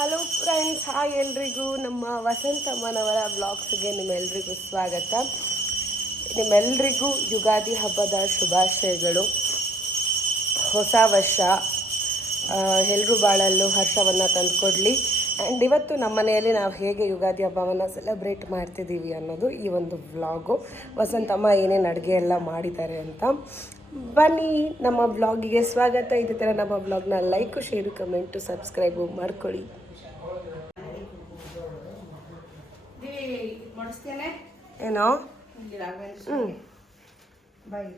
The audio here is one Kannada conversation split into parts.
ಹಲೋ ಫ್ರೆಂಡ್ಸ್ ಹಾಯ್ ಎಲ್ರಿಗೂ. ನಮ್ಮ ವಸಂತಮ್ಮನವರ ಬ್ಲಾಗ್ಸ್ಗೆ ನಿಮ್ಮೆಲ್ರಿಗೂ ಸ್ವಾಗತ. ನಿಮ್ಮೆಲ್ರಿಗೂ ಯುಗಾದಿ ಹಬ್ಬದ ಶುಭಾಶಯಗಳು. ಹೊಸ ವರ್ಷ ಎಲ್ಲರೂ ಬಾಳಲ್ಲೂ ಹರ್ಷವನ್ನು ತಂದುಕೊಡ್ಲಿ. ಆ್ಯಂಡ್ ಇವತ್ತು ನಮ್ಮ ಮನೆಯಲ್ಲಿ ನಾವು ಹೇಗೆ ಯುಗಾದಿ ಹಬ್ಬವನ್ನು ಸೆಲೆಬ್ರೇಟ್ ಮಾಡ್ತಿದ್ದೀವಿ ಅನ್ನೋದು ಈ ಒಂದು ವ್ಲಾಗು ವಸಂತಮ್ಮ ಏನೇನು ಅಡುಗೆ ಎಲ್ಲ ಮಾಡಿದ್ದಾರೆ ಅಂತ. ಬನ್ನಿ, ನಮ್ಮ ಬ್ಲಾಗಿಗೆ ಸ್ವಾಗತ. ಇದೇ ಥರ ನಮ್ಮ ಬ್ಲಾಗ್ನ ಲೈಕು ಶೇರು ಕಮೆಂಟು ಸಬ್ಸ್ಕ್ರೈಬು ಮಾಡ್ಕೊಳ್ಳಿ. ಏನೋ ಹ್ಞೂ ಬಾಯ್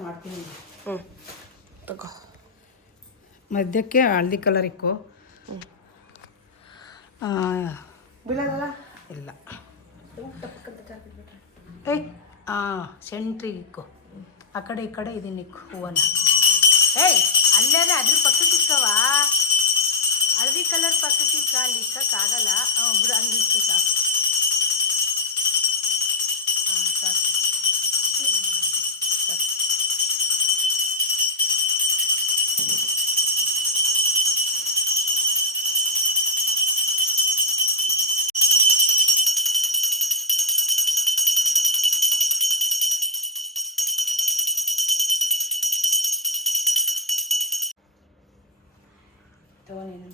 ಮಾಡ್ತೀನಿ ಹ್ಞೂ ತಗೋ ಮಧ್ಯಕ್ಕೆ ಹಳದಿ ಕಲರ್ ಇಕ್ಕು ಬೀಳಲ್ಲ ಇಲ್ಲ ಏಯ್ ಹಾಂ ಸೆಂಟ್ರಿಗೆ ಇಕ್ಕು ಆ ಕಡೆ ಈ ಕಡೆ ಇದನ್ನ ಇಕ್ಕು ಹೂವನ್ನು ಏಯ್ ಅಲ್ಲೇ ಅದ್ರ ಪಕ್ಕಕ್ಕೆ ಇಕ್ಕವ ಹಳದಿ ಕಲರ್ ಪಕ್ಕಕ್ಕೆ ಇಕ್ಕ ಅಲ್ಲಿ ಇಕ್ಕಕ್ಕಾಗಲ್ಲ ತಗೋ ನೀನು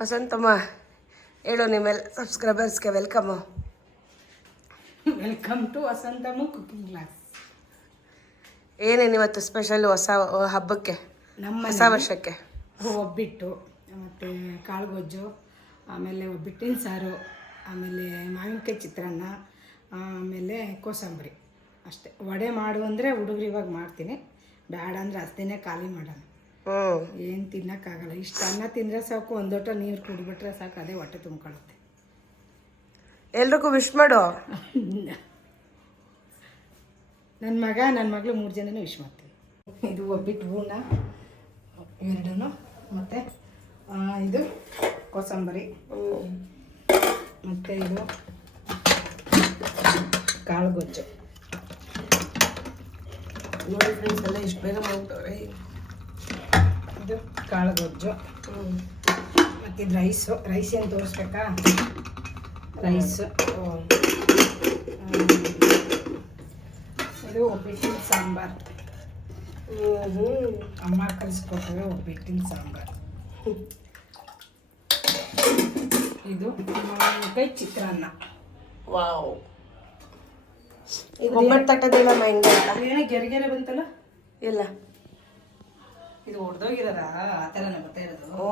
ವಸಂತಮ್ಮ ಹೇಳು ನಿಮ್ಮೆಲ್ಲ ಸಬ್ಸ್ಕ್ರೈಬರ್ಸ್ಗೆ welcome welcome to Vasanthamma cooking class ಏನೇನು ಇವತ್ತು ಸ್ಪೆಷಲ್ ಹೊಸ ಹಬ್ಬಕ್ಕೆ? ನಮ್ಮ ಹೊಸ ವರ್ಷಕ್ಕೆ? ಒಬ್ಬಿಟ್ಟು ಮತ್ತು ಕಾಳುಗೊಜ್ಜು ಆಮೇಲೆ ಒಬ್ಬಿಟ್ಟಿನ ಸಾರು. ಆಮೇಲೆ ಮಾವಿನಕಾಯಿ ಚಿತ್ರಾನ್ನ ಆಮೇಲೆ ಕೋಸಂಬರಿ ಅಷ್ಟೇ. ವಡೆ ಮಾಡು ಅಂದರೆ ಹುಡುಗರು ಇವಾಗ ಮಾಡ್ತೀನಿ. ಬೇಡ ಅಂದರೆ ಅಷ್ಟೇನೆ ಖಾಲಿ ಮಾಡೋಣ ಏನು ತಿನ್ನೋಕ್ಕಾಗಲ್ಲ. ಇಷ್ಟು ಅನ್ನ ತಿಂದರೆ ಸಾಕು ಒಂದು ಲೋಟ ನೀರು ಕುಡಿಬಿಟ್ರೆ ಸಾಕು ಅದೇ ಹೊಟ್ಟೆ ತುಂಬ್ಕೊಳ್ಳುತ್ತೆ. ಎಲ್ರಿಗೂ ವಿಶ್ ಮಾಡು. ನನ್ನ ಮಗ ನನ್ನ ಮಗಳು ಮೂರು ಜನನೂ ವಿಶ್ ಮಾಡ್ತೀವಿ ಇದು ಒಬ್ಬಿಟ್ಟು ಹೂನ ಎರಡೂ ಮತ್ತು ಇದು ಕೋಸಂಬರಿ. ಮತ್ತು ಇದು. ಕಾಳುಗೊಜ್ಜು. ನೋಡಿ ಫ್ರೆಂಡ್ಸ್ ಎಲ್ಲ ಇಷ್ಟು ಬೇಗ ಮಾಡ್ಬಿಟ್ಟವ್ರೆ ಇದು ಕಾಳುಗೊಜ್ಜು. ಮತ್ತು ಇದು ರೈಸು ರೈಸ್ ಏನು ತೋರಿಸ್ಬೇಕಾ? ರೈಸು ಇದು ಒಬ್ಬಿಟ್ಟಿನ ಸಾಂಬಾರು. ಅಮ್ಮ ಕಲಿಸ್ಕೊಟ್ಟವೆ ಒಬ್ಬಿಟ್ಟಿನ ಸಾಂಬಾರು. ಇದು ಕೈ ಚಿತ್ರಾನ್ನ. ವಾವ್. ಈಗ ಒಬ್ಬಟ್ಟು ತಟ್ಟದಿಲ್ಲ ಮೈಂಡ್ ಏನೋ ಗೆರೆ ಬಂತಲ್ಲ? ಇಲ್ಲ. ಇದು ಹೊಡೆದೋಗಿರೋದ ಆ ಥರನೇ ಬರ್ತಾ ಇರೋದು? ಓ.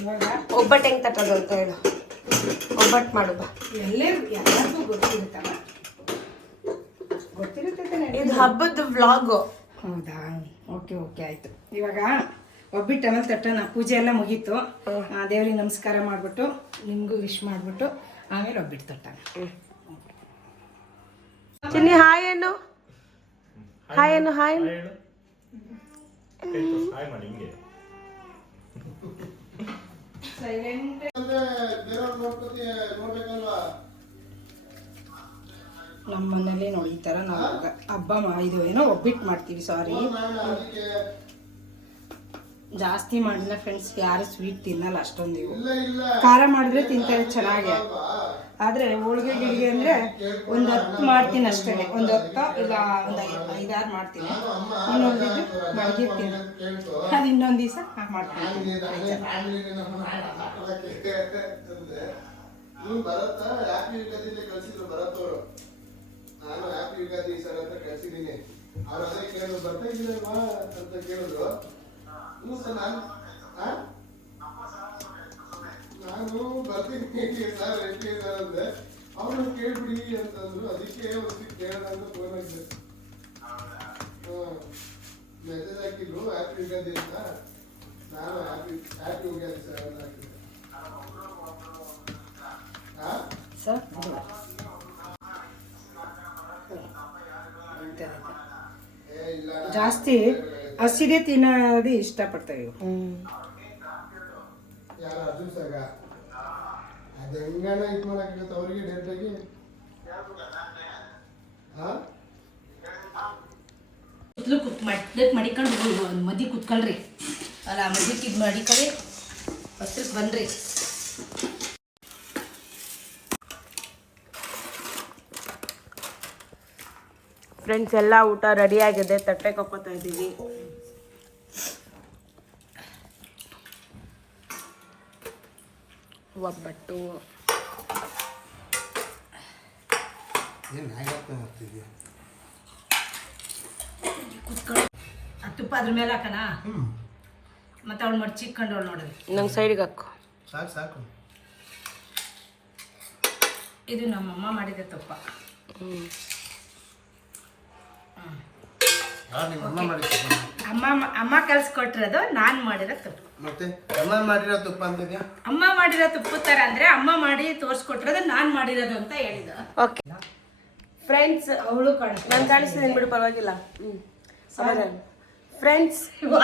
ಇವಾಗ? ಒಬ್ಬಟ್ಟು ಹೆಂಗೆ ತಟ್ಟೋದು ಅಂತ ಹೇಳು. ಒಬ್ಬಟ್ಟು ಮಾಡುವ ಬಾ. ಎಲ್ಲರೂ ಎಲ್ಲರಿಗೂ ಗೊತ್ತಿರುತ್ತಲ್ಲ? ಗೊತ್ತಿರುತ್ತೆ ಇದು ಹಬ್ಬದ ವ್ಲಾಗು ಹೌದಾ? ಓಕೆ ಓಕೆ ಆಯಿತು. ಇವಾಗ ಒಬ್ಬಿಟ್ಟು ಆಮೇಲೆ ತಟ್ಟೋಣ ಪೂಜೆ ಎಲ್ಲ ಮುಗೀತು. ಆ, ದೇವ್ರಿಗೆ ನಮಸ್ಕಾರ ಮಾಡಿಬಿಟ್ಟು ನಿಮಗೂ ವಿಶ್ ಮಾಡಿಬಿಟ್ಟು ಆಮೇಲೆ ಒಬ್ಬಿಟ್ಟು ತಟ್ಟೋಣ ಚಿನ್ನಿ ಹಾಯ್ ಏನು ಹಾಯ್ ಏನು ಹಾಯ್. ಹಾಯ್ ಮಾಡಿ ಹಿಂಗೆ. ನಮ್ಮ ಮನೇಲಿ ನೋಡಿ ಈ ಥರ ನಾವು ಹಬ್ಬ ಮಾ- ಇದು ಏನೋ ಒಬ್ಬಿಟ್ಟು ಮಾಡ್ತೀವಿ ಸಾರಿ ಜಾಸ್ತಿ ಮಾಡಿಲ್ಲ ಫ್ರೆಂಡ್ಸ್ ಯಾರು ಸ್ವೀಟ್ ತಿನ್ನಲ್ಲ ಅಷ್ಟೊಂದು ಇವು ಖಾರ ಮಾಡಿದ್ರೆ ತಿಂತಾರೆ ಚೆನ್ನಾಗಿ. ಆದರೆ ಹೋಳಿಗೆ ಗಿಳಿಗೆ ಅಂದರೆ ಒಂದು ಹತ್ತು ಮಾಡ್ತೀನಿ ಅಷ್ಟೇ. ಒಂದು ಹತ್ತು ಇಲ್ಲ ಒಂದು ಐದು ಐದಾರು ಮಾಡ್ತೀನಿ. ಇನ್ನೊಂದಿದ್ದು ಮಡಗಿರ್ತೀನಿ ಅದು ಇನ್ನೊಂದು ದಿವಸ ಮಾಡ್ತೀನಿ. ನಾನು ಹ್ಯಾಪಿ ಯುಗಾದಿ ಸರ್ ಅಂತ ಕಳ್ಸಿದ್ದೀನಿ? ಅವ್ರು ಅದೇ ಕೇಳಿದ್ರು. ಬರ್ತಾ ಇದ್ದೀರಲ್ವಾ ಅಂತ ಕೇಳಿದ್ರು. ಹ್ಞೂ ಸರ್ ನಾನು ಆ? ನಾನು ಬರ್ತೀನಿ ಸರ್ ಎಲ್ಲಿ ಸರ್ ಅಂದೆ. ಅವರು ಕೇಳ್ಬಿಡಿ ಅಂತಂದ್ರು. ಅದಕ್ಕೆ ಒಂದು ಕೇಳೋಣ ಅಂತ ಫೋನ್ ಮಾಡಿದ್ದೆ ಮೆಸೇಜ್ ಹಾಕಿದ್ರು ಹ್ಯಾಪಿ ಯುಗಾದಿ ಅಂತ. ನಾನು ಹ್ಯಾಪಿ ಹ್ಯಾಪಿ ಯುಗಾದಿ ಸರ್ ಅಂತ ಹಾಕಿದ್ದೆ? ಸರ್ ಜಾಸ್ತಿ ಹಸಿದೆ ತಿನ್ನೋದು ಇಷ್ಟಪಡ್ತೇವೆ ಇವು ಹ್ಞೂ ಯಾರು ಅರ್ಜುನ್ ಸಾಗ ಅದು ಹೆಂಗಣ್ಣ ಇದು ಮಾಡೋಕ್ಕಾಗತ್ತೆ ಅವರಿಗೆ ಡೈರೆಕ್ಟಾಗಿ? ಹಾಂ? ಕುತ್ಲು ಕುತ್ ಮಡ್ಲಕ್ಕೆ ಮಡಿಕೊಂಡು ಮದಿ ಕುತ್ಕೊಳ್ರಿ. ಅಲ್ಲ ಮದಿಕ್ಕೆ ಇದು ಮಡಿಕೊಳ್ಳಿ ಹತ್ರಕ್ಕೆ ಬನ್ರಿ ಫ್ರೆಂಡ್ಸ್ ಎಲ್ಲ ಊಟ ರೆಡಿ ಆಗಿದೆ ತಟ್ಟೆ ಕೊಕ್ಕೋತಾ ಇದ್ದೀವಿ ಒಬ್ಬಟ್ಟು. ತುಪ್ಪ ಅದ್ರ ಮೇಲೆ ಹಾಕಣ ಹ್ಞೂ ಮತ್ತೆ ಅವಳು ಮಡ್ಚಿಕ್ಕೊಂಡವಳು ನೋಡ್ರಿ ನಂಗೆ ಸೈಡ್ಗೆ ಹಾಕು. ಸಾಕು ಸಾಕು. ಇದು ನಮ್ಮಮ್ಮ ಮಾಡಿದ ತುಪ್ಪ. ಹ್ಞೂ ನಿಮ್ಮ ಅಮ್ಮ ಅಮ್ಮ. ಅಮ್ಮ ಕಲ್ಸ್ಕೊಟ್ಟಿರೋದು ನಾನು ಮಾಡಿರೋ ತುಪ್ಪ. ಮತ್ತೆ ಅಮ್ಮ ಮಾಡಿರೋ ತುಪ್ಪ ಅಂತಿದ್ಯಾ? ಅಮ್ಮ ಮಾಡಿರೋ ತುಪ್ಪ ಥರ ಅಂದರೆ ಅಮ್ಮ ಮಾಡಿ ತೋರಿಸ್ಕೊಟ್ಟಿರೋದು ನಾನು ಮಾಡಿರೋದು ಅಂತ ಹೇಳಿದ ಓಕೆ ಫ್ರೆಂಡ್ಸ್ ಅವಳು ಕಣ ನಾನು ಕಾಣಿಸ್ತೀನಿ ಬಿಡು ಪರವಾಗಿಲ್ಲ. ಹ್ಞೂ ಫ್ರೆಂಡ್ಸ್ ನೀನು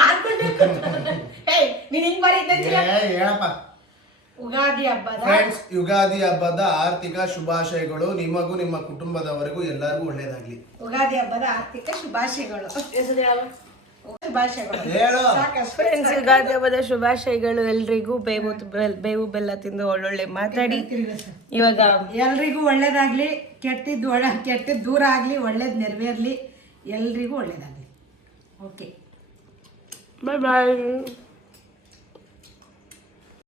ನೀನ್ ಹಿಂಗ್ ಬರೀತಂತೀಯ ಏ ಹೇಳಪ್ಪ. ಉಗಾದಿ ಹಬ್ಬದ ಫ್ರೆಂಡ್ಸ್ ಯುಗಾದಿ ಹಬ್ಬದ ಆರ್ಥಿಕ ಶುಭಾಶಯಗಳು ನಿಮಗೂ ನಿಮ್ಮ ಕುಟುಂಬದವರೆಗೂ ಎಲ್ಲರಿಗೂ ಒಳ್ಳೇದಾಗ್ಲಿ ಯುಗಾದಿ ಹಬ್ಬದ ಆರ್ಥಿಕ ಶುಭಾಶಯಗಳು. ಶುಭಾಶಯಗಳು. ಹೇಳು. ಫ್ರೆಂಡ್ಸ್ ಯುಗಾದಿ ಹಬ್ಬದ ಶುಭಾಶಯಗಳು ಎಲ್ರಿಗೂ ಬೇವು ಬೆಲ್- ಬೇವು ಬೆಲ್ಲ ತಿಂದು ಒಳ್ಳೊಳ್ಳೆ ಮಾತಾಡಿ. ಇವಾಗ ಎಲ್ರಿಗೂ ಒಳ್ಳೇದಾಗ್ಲಿ. ಕೆಟ್ಟಿದ್ದು ಒಳ ಕೆಟ್ಟಿದ್ದು ದೂರ ಆಗಲಿ. ಒಳ್ಳೇದ್ ನೆರವೇರ್ಲಿ. ಎಲ್ರಿಗೂ ಒಳ್ಳೇದಾಗ್ಲಿ. ಓಕೆ ಬಾಯ್ ಬಾಯ್